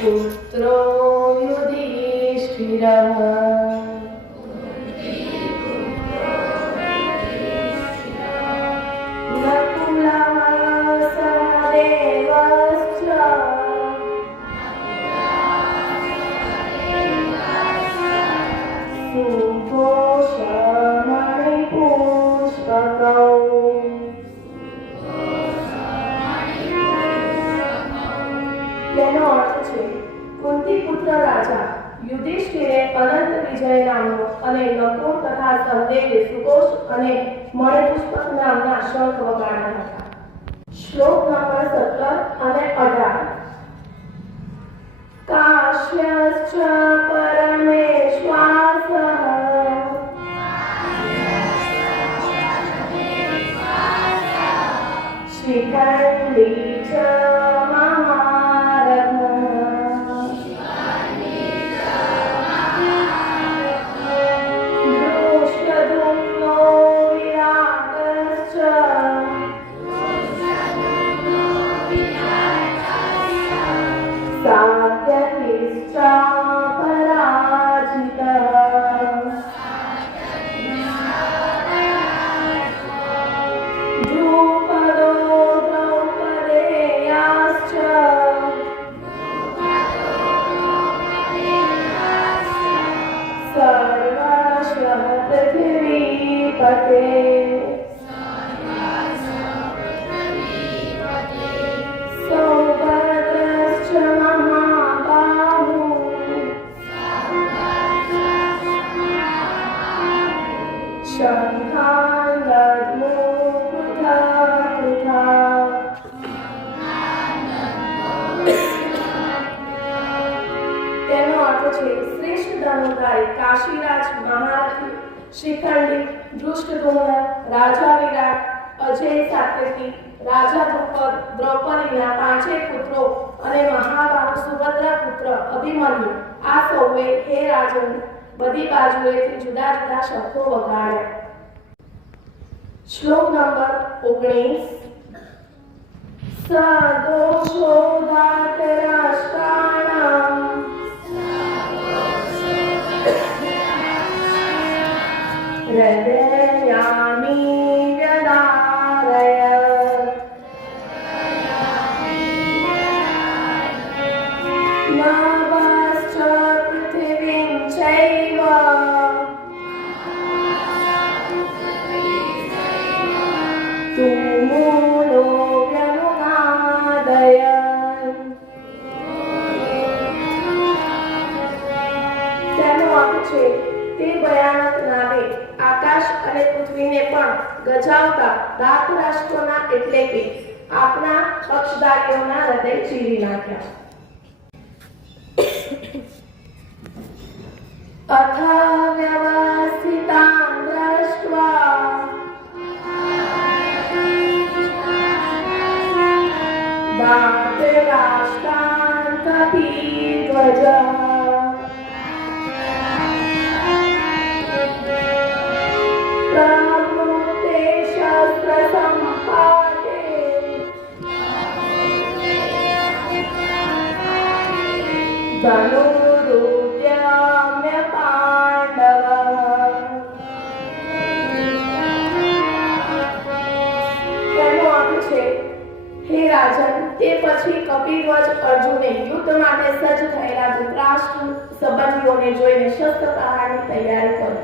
पुत्रो युधिष्ठिरः नकुलः सहदेवश्च सुघोषमणिपुष्पकौ। તેનો અર્થ છે કુંતી પુત્ર રાજા યુધિષ્ઠિરે અનંત વિજય નામનો અને નકુલ તથા સહદેવે સુઘોષ અને મણિપુષ્પક નામના શંખ વગાડ્યા હતા. શ્લોક નંબર 17 અને 18. કાશ્યશ્ચ પરમેશ્વાસઃ શ્રીખંડી ચ કાશીરાજ મહારથી શ્રીખંડી દૃષ્ટદ્યુમ્ન રાજા વિરાટ અજય સાત્યકી રાજા દ્રૌપદીના 5 પુત્રો અને મહાબાહુ સુભદ્રા પુત્ર અભિમન્યુ આ સૌએ હે રાજન બધી બાજુએથી જુદા જુદા શબ્દો વગાડ્યા. શ્લોક નંબર 19. સદોષો ધાતરાષ્ટ્રાણામ હૃદયાની વ્યદારય નભશ્ચ પૃથિવીં ચૈવ તુમૂલો વ્યનુનાદયન. તેનો અર્થ છે તે ભયાનક નાદે આકાશ અને પૃથ્વીને પણ ગજાવતા ધાતરાષ્ટ્રોના એટલે કે આપના પક્ષધારીઓના હૃદય ચીરી નાખ્યા. અથ વ્યવસ્થિતાં દ્રષ્ટ્વા ધાતરાષ્ટ્રાં કપિધ્વજઃ ધનુરુદ્યમ્ય પાંડવઃ. તેનો અર્થ છે હે રાજન તે પછી કપિધ્વજ અર્જુને યુદ્ધ માટે સજ્જ થયેલા ધૃતરાષ્ટ્ર સંબંધીઓને જોઈને શસ્ત્ર પ્રહારની તૈયારી કરી.